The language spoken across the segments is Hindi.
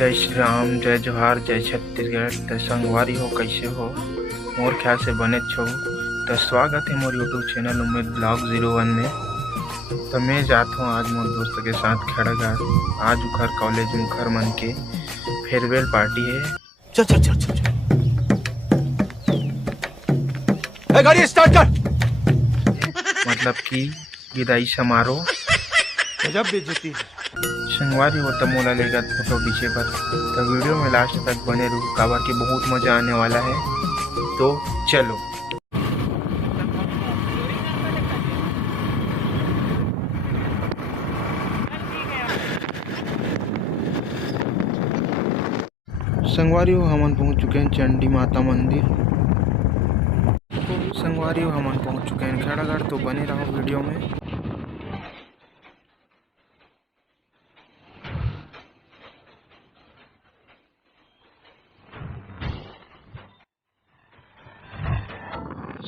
जय श्री राम, जय जोहार, जय छत्तीसगढ़। तो संगवारी हो, कैसे हो? मोर ख्याल से बने छो। तो स्वागत है मोर यूट्यूब चैनल उम्मीद ब्लॉग 01 में। तो मैं जाता हूँ आज मोर दोस्त के साथ खड़गड़। आज उखर कॉलेज में उखर मन के फेयरवेल पार्टी है। चल चल चल चल, चल। गाड़ी स्टार्ट कर। मतलब कि विदाई समारोह। गजब बेइज्जती है। संगवारी हो तो मोला लेगा फोटो पीछे पर। तो वीडियो में लास्ट तक बने रहो, काबर की बहुत मजा आने वाला है। तो चलो। संगवारी हो हमन पहुंच चुके हैं चंडी माता मंदिर। संगवारी हो हमन पहुंच चुके हैं खड़गड़। तो बने रहो वीडियो में।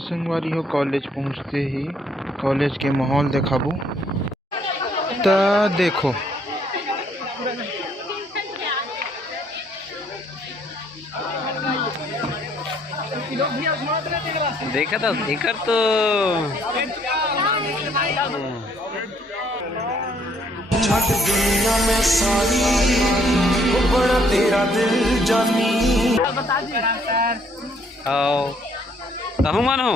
संगवारी हो कॉलेज पहुंचते ही कॉलेज के माहौल देखाबू। तो देखो, देखा था स्पीकर तो दुनिया में सारी वो बड़ा तेरा दिल जानी। आओ कहूँ मन हो।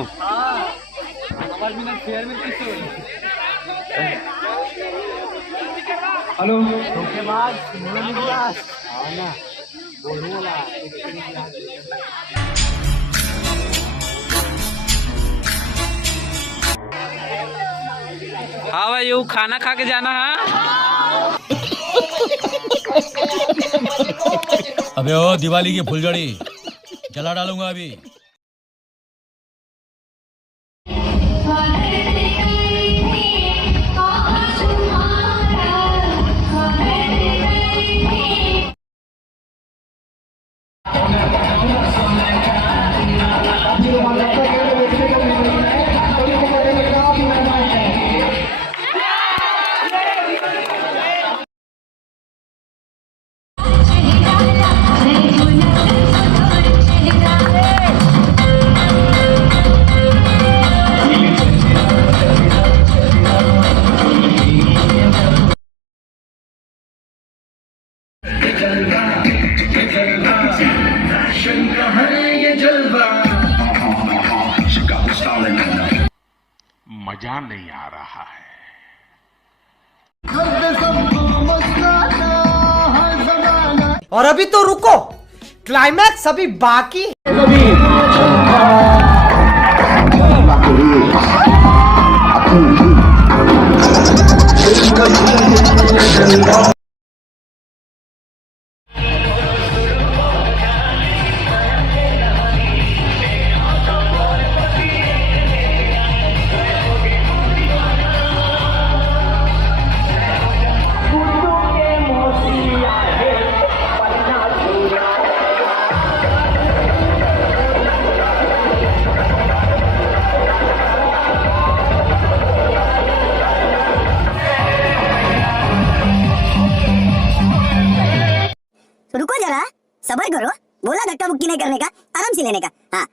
हेलो। हाँ भाई, वो खाना खा के जाना है। अबे ओ दिवाली की फुलझड़ी जला डालूंगा अभी। मजा नहीं आ रहा है। और अभी तो रुको, क्लाइमैक्स अभी बाकी है। तो रुको जरा, सब्र करो। बोला धक्का मुक्की नहीं करने का, आराम से लेने का। हाँ,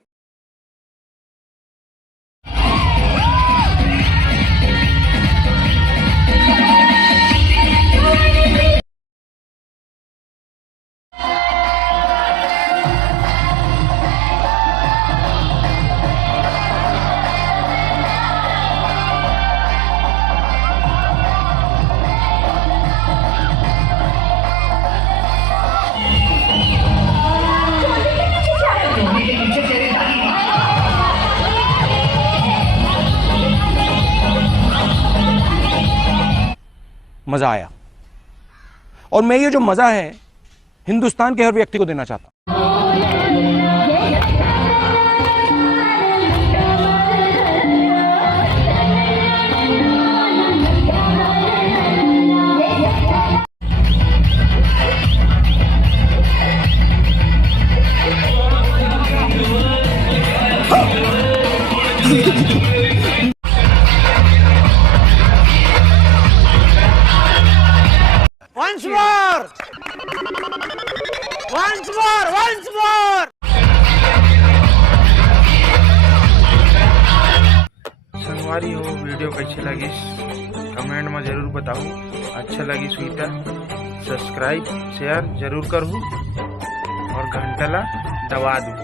मजा आया। और मैं ये जो मजा है हिंदुस्तान के हर व्यक्ति को देना चाहता हूं। once more. वंस मोर संगवारी हो वीडियो कैसे लगी कमेंट में जरूर बताओ। अच्छा लगी सुई त सब्सक्राइब शेयर जरूर करूँ और घंटा ला दबा दूँ।